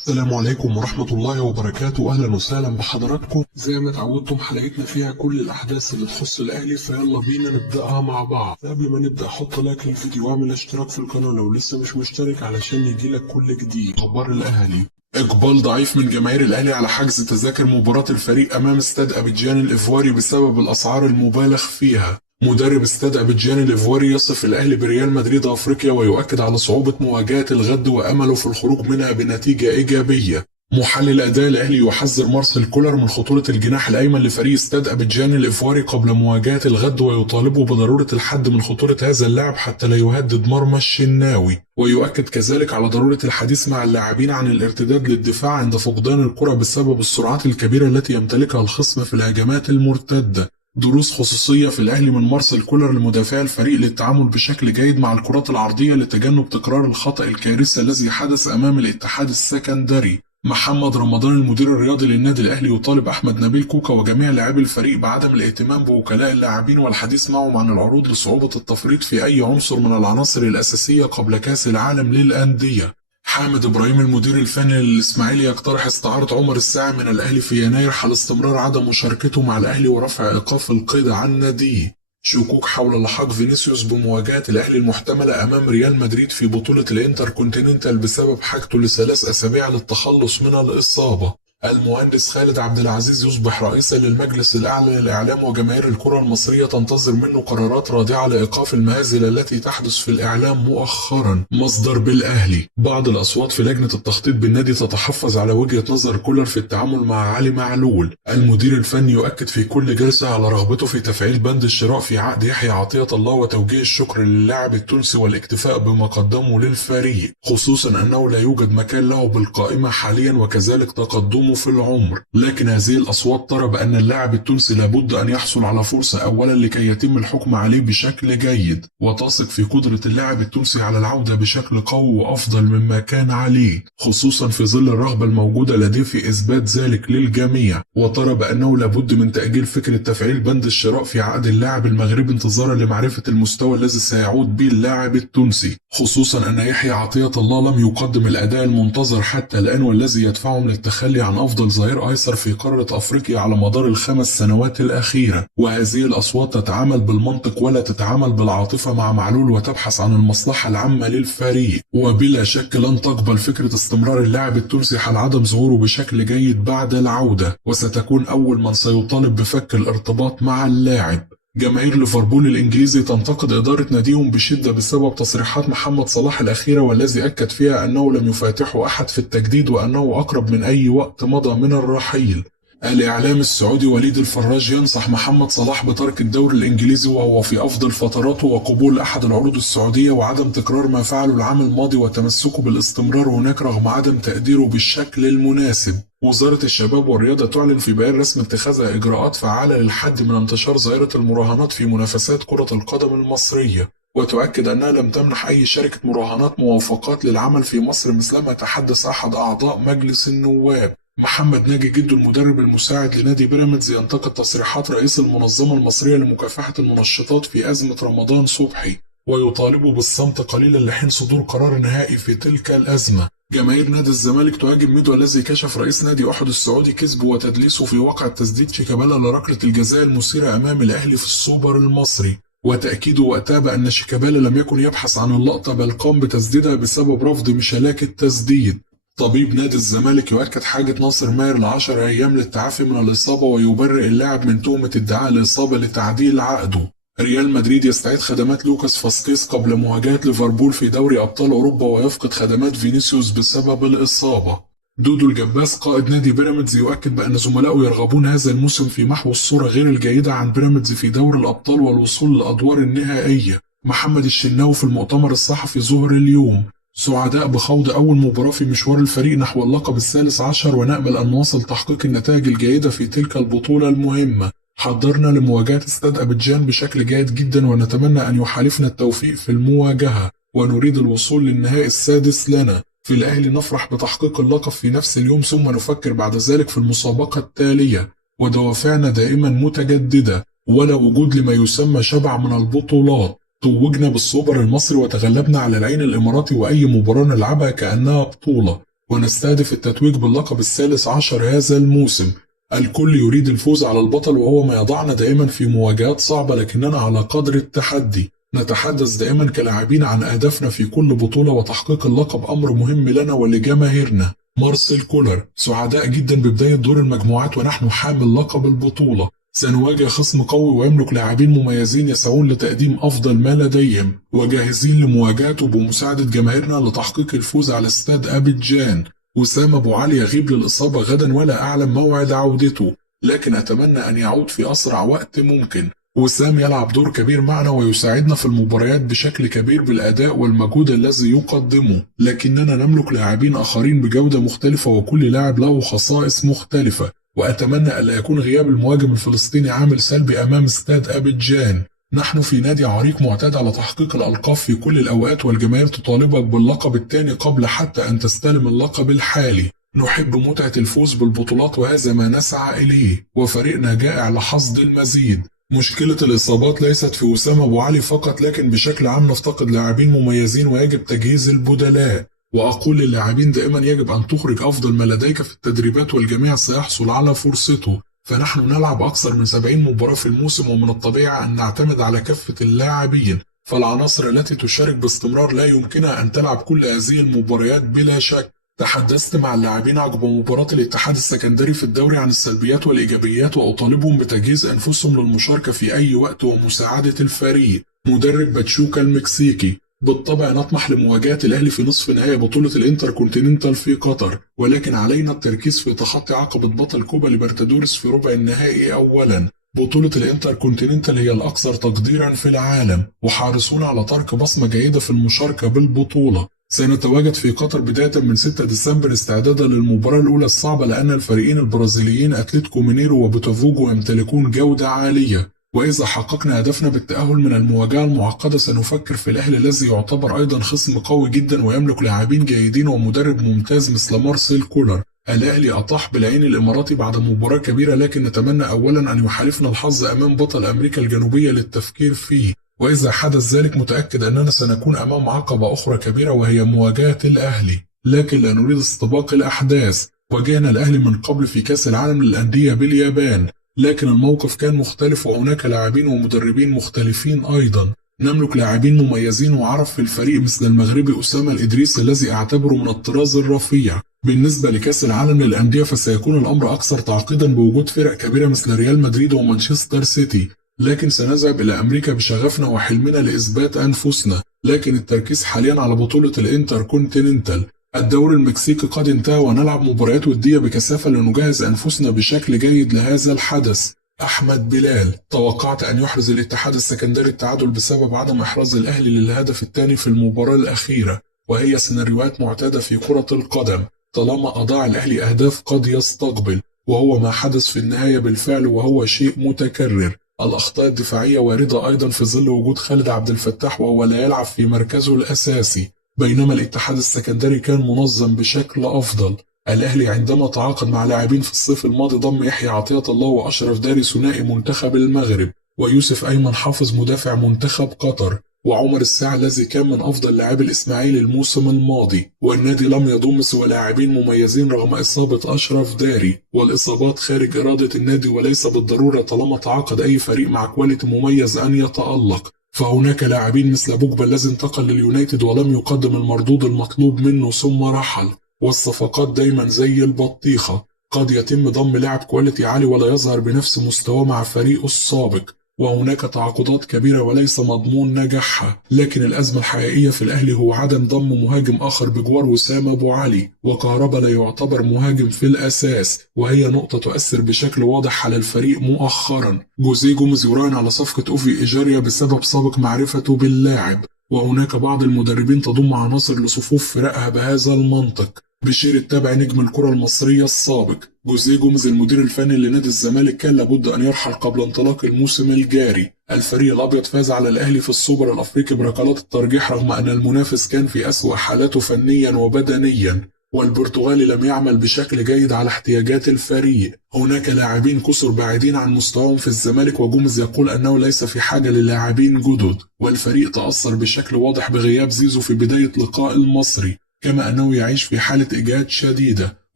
السلام عليكم ورحمة الله وبركاته. أهلا وسهلا بحضراتكم. زي ما اتعودتم حلقتنا فيها كل الأحداث اللي تخص الأهلي، فيلا بينا نبدأها مع بعض. قبل ما نبدأ حط لايك للفيديو واعمل اشتراك في القناة لو لسه مش مشترك علشان يجيلك كل جديد. أخبار الأهلي: إقبال ضعيف من جماهير الأهلي على حجز تذاكر مباراة الفريق أمام استاد أبيجان الإيفواري بسبب الأسعار المبالغ فيها. مدرب استاد أبيجان الإيفواري يصف الأهلي بريال مدريد أفريقيا ويؤكد على صعوبة مواجهة الغد وأمله في الخروج منها بنتيجة إيجابية. محلل أداء الأهلي يحذر مارسيل كولر من خطورة الجناح الأيمن لفريق استاد أبيجان الإيفواري قبل مواجهة الغد، ويطالبه بضرورة الحد من خطورة هذا اللاعب حتى لا يهدد مرمى الشناوي. ويؤكد كذلك على ضرورة الحديث مع اللاعبين عن الارتداد للدفاع عند فقدان الكرة بسبب السرعات الكبيرة التي يمتلكها الخصم في الهجمات المرتدة. دروس خصوصية في الأهلي من مارسيل كولر لمدافعي الفريق للتعامل بشكل جيد مع الكرات العرضية لتجنب تكرار الخطأ الكارثي الذي حدث أمام الاتحاد السكندري. محمد رمضان المدير الرياضي للنادي الأهلي يطالب أحمد نبيل كوكا وجميع لاعبي الفريق بعدم الاهتمام بوكلاء اللاعبين والحديث معهم عن العروض لصعوبة التفريط في أي عنصر من العناصر الأساسية قبل كأس العالم للأندية. حامد إبراهيم المدير الفني للإسماعيلي يقترح استعارة عمر الساعي من الأهلي في يناير حال استمرار عدم مشاركته مع الأهلي ورفع إيقاف القيد عن ناديه. شكوك حول لحاق فينيسيوس بمواجهة الأهلي المحتملة أمام ريال مدريد في بطولة الانتركونتيننتال بسبب حاجته ل3 أسابيع للتخلص من الإصابة. المهندس خالد عبد العزيز يصبح رئيسا للمجلس الأعلى للإعلام، وجماهير الكرة المصرية تنتظر منه قرارات رادعة لإيقاف المهازل التي تحدث في الإعلام مؤخرا. مصدر بالأهلي: بعض الأصوات في لجنة التخطيط بالنادي تتحفظ على وجهة نظر كولر في التعامل مع علي معلول. المدير الفني يؤكد في كل جلسة على رغبته في تفعيل بند الشراء في عقد يحيى عطية الله وتوجيه الشكر للاعب التونسي والاكتفاء بما قدمه للفريق، خصوصا أنه لا يوجد مكان له بالقائمة حاليا وكذلك تقدمه في العمر. لكن هذه الأصوات ترى بأن اللاعب التونسي لابد أن يحصل على فرصة أولا لكي يتم الحكم عليه بشكل جيد، وتثق في قدرة اللاعب التونسي على العودة بشكل قوي وأفضل مما كان عليه، خصوصا في ظل الرغبة الموجودة لديه في إثبات ذلك للجميع. وترى بأنه لابد من تأجيل فكرة تفعيل بند الشراء في عقد اللاعب المغربي انتظارا لمعرفة المستوى الذي سيعود به اللاعب التونسي، خصوصا أن يحيى عطية الله لم يقدم الأداء المنتظر حتى الآن والذي يدفعهم للتخلي عن أفضل ظهير أيسر في قارة أفريقيا على مدار ال5 سنوات الأخيرة. وهذه الأصوات تتعامل بالمنطق ولا تتعامل بالعاطفة مع معلول وتبحث عن المصلحة العامة للفريق، وبلا شك لن تقبل فكرة استمرار اللاعب التونسي حال عدم ظهوره بشكل جيد بعد العودة، وستكون أول من سيطالب بفك الارتباط مع اللاعب. جماهير ليفربول الإنجليزي تنتقد إدارة ناديهم بشدة بسبب تصريحات محمد صلاح الأخيرة، والذي أكد فيها أنه لم يفاتحه أحد في التجديد وأنه أقرب من أي وقت مضى من الرحيل. الإعلام السعودي وليد الفراج ينصح محمد صلاح بترك الدوري الإنجليزي وهو في أفضل فتراته وقبول أحد العروض السعودية وعدم تكرار ما فعله العام الماضي وتمسكه بالاستمرار هناك رغم عدم تقديره بالشكل المناسب. وزارة الشباب والرياضة تعلن في بيان رسمي اتخاذها إجراءات فعالة للحد من انتشار ظاهرة المراهنات في منافسات كرة القدم المصرية، وتؤكد أنها لم تمنح أي شركة مراهنات موافقات للعمل في مصر مثلما تحدث أحد أعضاء مجلس النواب. محمد ناجي جدو المدرب المساعد لنادي بيراميدز ينتقد تصريحات رئيس المنظمة المصرية لمكافحة المنشطات في أزمة رمضان صبحي، ويطالبه بالصمت قليلا لحين صدور قرار نهائي في تلك الأزمة. جماهير نادي الزمالك تهاجم ميدو الذي كشف رئيس نادي أحد السعودي كذبه وتدليسه في واقع تسديد شيكابالا لركلة الجزاء المثيرة أمام الأهلي في السوبر المصري، وتأكيده وقتها بأن شيكابالا لم يكن يبحث عن اللقطة بل قام بتسديدها بسبب رفض مشلاك التسديد. طبيب نادي الزمالك يؤكد حاجة ناصر ماهر ل10 أيام للتعافي من الإصابة ويبرئ اللاعب من تهمة ادعاء الإصابة لتعديل عقده. ريال مدريد يستعيد خدمات لوكاس فاسكيز قبل مواجهة ليفربول في دوري أبطال أوروبا ويفقد خدمات فينيسيوس بسبب الإصابة. دودو الجباس قائد نادي بيراميدز يؤكد بأن زملائه يرغبون هذا الموسم في محو الصورة غير الجيدة عن بيراميدز في دوري الأبطال والوصول للأدوار النهائية. محمد الشناوي في المؤتمر الصحفي ظهر اليوم: سعداء بخوض أول مباراة في مشوار الفريق نحو اللقب ال13 ونأمل أن نواصل تحقيق النتائج الجيدة في تلك البطولة المهمة. حضرنا لمواجهة استاد أبيجان بشكل جيد جدا ونتمنى أن يحالفنا التوفيق في المواجهة ونريد الوصول للنهائي السادس لنا. في الأهلي نفرح بتحقيق اللقب في نفس اليوم ثم نفكر بعد ذلك في المسابقة التالية، ودوافعنا دائما متجددة ولا وجود لما يسمى شبع من البطولات. توجنا بالسوبر المصري وتغلبنا على العين الإماراتي وأي مباراة نلعبها كأنها بطولة، ونستهدف التتويج باللقب الثالث عشر هذا الموسم. الكل يريد الفوز على البطل، وهو ما يضعنا دائما في مواجهات صعبة، لكننا على قدر التحدي. نتحدث دائما كلاعبين عن أهدافنا في كل بطولة، وتحقيق اللقب أمر مهم لنا ولجماهيرنا. مارسيل كولر: سعداء جدا ببداية دور المجموعات ونحن حامل لقب البطولة. سنواجه خصم قوي ويملك لاعبين مميزين يسعون لتقديم أفضل ما لديهم، وجاهزين لمواجهته بمساعدة جماهيرنا لتحقيق الفوز على استاد أبيجان. وسام أبو علي يغيب للإصابة غدا ولا أعلم موعد عودته، لكن أتمنى أن يعود في أسرع وقت ممكن. وسام يلعب دور كبير معنا ويساعدنا في المباريات بشكل كبير بالأداء والمجهود الذي يقدمه، لكننا نملك لاعبين آخرين بجودة مختلفة وكل لاعب له خصائص مختلفة. وأتمنى ألا يكون غياب المهاجم الفلسطيني عامل سلبي أمام استاد أبيجان. نحن في نادي عريق معتاد على تحقيق الألقاب في كل الأوقات، والجماهير تطالبك باللقب الثاني قبل حتى أن تستلم اللقب الحالي. نحب متعة الفوز بالبطولات وهذا ما نسعى إليه، وفريقنا جائع لحصد المزيد. مشكلة الإصابات ليست في وسام أبو علي فقط، لكن بشكل عام نفتقد لاعبين مميزين ويجب تجهيز البدلاء. وأقول للاعبين دائما يجب أن تخرج أفضل ما لديك في التدريبات، والجميع سيحصل على فرصته. فنحن نلعب أكثر من 70 مباراة في الموسم، ومن الطبيعي أن نعتمد على كافة اللاعبين. فالعناصر التي تشارك باستمرار لا يمكنها أن تلعب كل هذه المباريات بلا شك. تحدثت مع اللاعبين عقب مباراة الاتحاد السكندري في الدوري عن السلبيات والإيجابيات، وأطالبهم بتجهيز أنفسهم للمشاركة في أي وقت ومساعدة الفريق. مدرب باتشوكا المكسيكي: بالطبع نطمح لمواجهة الأهلي في نصف نهائي بطولة الإنتر كونتيننتال في قطر، ولكن علينا التركيز في تخطي عقبة بطل كوبا ليبرتادوريس في ربع النهائي أولا. بطولة الإنتر كونتيننتال هي الأكثر تقديرا في العالم، وحارسون على ترك بصمة جيدة في المشاركة بالبطولة. سنتواجد في قطر بداية من 6 ديسمبر استعدادا للمباراة الأولى الصعبة، لأن الفريقين البرازيليين أتلتيكو مينيرو وبوتافوجو يمتلكون جودة عالية. وإذا حققنا هدفنا بالتأهل من المواجهة المعقدة سنفكر في الأهلي الذي يعتبر أيضا خصم قوي جدا ويملك لاعبين جيدين ومدرب ممتاز مثل مارسيل كولر. الأهلي أطاح بالعين الإماراتي بعد مباراة كبيرة، لكن نتمنى أولا أن يحالفنا الحظ أمام بطل أمريكا الجنوبية للتفكير فيه. وإذا حدث ذلك متأكد أننا سنكون أمام عقبة أخرى كبيرة وهي مواجهة الأهلي، لكن لا نريد استباق الأحداث. واجهنا الأهلي من قبل في كأس العالم للأندية باليابان، لكن الموقف كان مختلف وهناك لاعبين ومدربين مختلفين أيضا. نملك لاعبين مميزين وعرف في الفريق مثل المغربي أسامة الإدريس الذي أعتبره من الطراز الرفيع. بالنسبة لكأس العالم للأندية فسيكون الأمر أكثر تعقيدا بوجود فرق كبيرة مثل ريال مدريد ومانشستر سيتي، لكن سنذهب إلى أمريكا بشغفنا وحلمنا لإثبات أنفسنا. لكن التركيز حاليا على بطولة الإنتر كونتيننتال. الدوري المكسيكي قد انتهى ونلعب مباريات ودية بكثافة لنجهز أنفسنا بشكل جيد لهذا الحدث. أحمد بلال: توقعت أن يحرز الاتحاد السكندري التعادل بسبب عدم إحراز الأهلي للهدف الثاني في المباراة الأخيرة، وهي سيناريوهات معتادة في كرة القدم. طالما أضاع الأهلي أهداف قد يستقبل، وهو ما حدث في النهاية بالفعل، وهو شيء متكرر. الأخطاء الدفاعية واردة أيضا في ظل وجود خالد عبد الفتاح وهو لا يلعب في مركزه الأساسي، بينما الاتحاد السكندري كان منظم بشكل أفضل. الأهلي عندما تعاقد مع لاعبين في الصيف الماضي ضم يحيى عطية الله وأشرف داري ثنائي منتخب المغرب، ويوسف أيمن حافظ مدافع منتخب قطر، وعمر الساعي الذي كان من أفضل لاعبي الإسماعيلي الموسم الماضي. والنادي لم يضم سوى لاعبين مميزين رغم إصابة أشرف داري، والإصابات خارج إرادة النادي وليس بالضرورة طالما تعاقد أي فريق مع كواليتي مميز أن يتألق. فهناك لاعبين مثل بوجبا الذي انتقل لليونايتد ولم يقدم المردود المطلوب منه ثم رحل. والصفقات دايما زي البطيخة، قد يتم ضم لاعب كواليتي عالي ولا يظهر بنفس مستواه مع فريقه السابق، وهناك تعاقدات كبيرة وليس مضمون نجاحها. لكن الأزمة الحقيقية في الأهلي هو عدم ضم مهاجم آخر بجوار وسام أبو علي، وكهربا لا يعتبر مهاجم في الأساس، وهي نقطة تؤثر بشكل واضح على الفريق مؤخرا. جوزيه جوميز يراهن على صفقة أوفي إيجاريا بسبب سابق معرفته باللاعب، وهناك بعض المدربين تضم عناصر لصفوف فرقها بهذا المنطق. بشير التابع نجم الكرة المصرية السابق جوزيه جوميز المدير الفني لنادي الزمالك كان لابد أن يرحل قبل انطلاق الموسم الجاري. الفريق الأبيض فاز على الأهلي في السوبر الأفريقي بركلات الترجيح رغم أن المنافس كان في أسوأ حالاته فنيا وبدنيا، والبرتغالي لم يعمل بشكل جيد على احتياجات الفريق. هناك لاعبين كثر بعيدين عن مستواهم في الزمالك، وجوميز يقول أنه ليس في حاجة للاعبين جدد، والفريق تأثر بشكل واضح بغياب زيزو في بداية لقاء المصري. كما أنه يعيش في حالة إجهاد شديدة،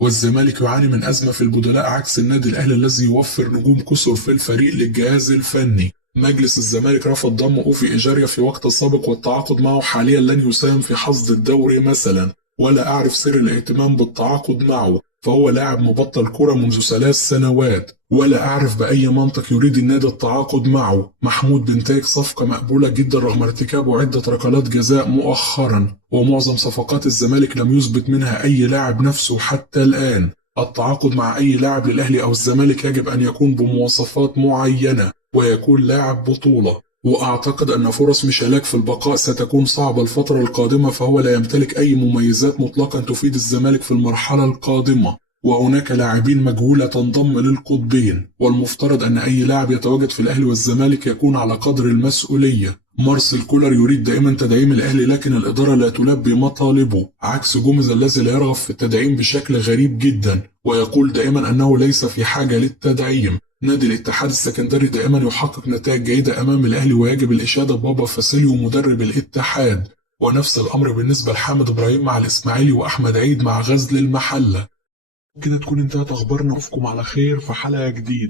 والزمالك يعاني من أزمة في البدلاء عكس النادي الأهلي الذي يوفر نجوم كثر في الفريق للجهاز الفني. مجلس الزمالك رفض ضم أوفي إيجاريا في وقت سابق، والتعاقد معه حاليا لن يساهم في حصد الدوري مثلا، ولا أعرف سر الاهتمام بالتعاقد معه، فهو لاعب مبطل كرة منذ 3 سنوات، ولا أعرف بأي منطق يريد النادي التعاقد معه. محمود بنتايج صفقة مقبولة جدا رغم ارتكابه عدة ركلات جزاء مؤخرا، ومعظم صفقات الزمالك لم يثبت منها أي لاعب نفسه حتى الآن. التعاقد مع أي لاعب للأهلي أو الزمالك يجب أن يكون بمواصفات معينة، ويكون لاعب بطولة، وأعتقد أن فرص ميشيلاك في البقاء ستكون صعبة الفترة القادمة، فهو لا يمتلك أي مميزات مطلقا تفيد الزمالك في المرحلة القادمة، وهناك لاعبين مجهولة تنضم للقطبين، والمفترض أن أي لاعب يتواجد في الأهلي والزمالك يكون على قدر المسؤولية. مارسيل كولر يريد دائما تدعيم الأهلي، لكن الإدارة لا تلبي مطالبه، عكس جوميز الذي لا يرغب في التدعيم بشكل غريب جدا، ويقول دائما أنه ليس في حاجة للتدعيم. نادي الاتحاد السكندري دائما يحقق نتائج جيدة أمام الأهلي، ويجب الإشادة ببابا فاسيليو مدرب الاتحاد، ونفس الأمر بالنسبة لحامد إبراهيم مع الإسماعيلي وأحمد عيد مع غزل المحلة. كده تكون انتهت أخبارنا، أشوفكم على خير في حلقة جديدة.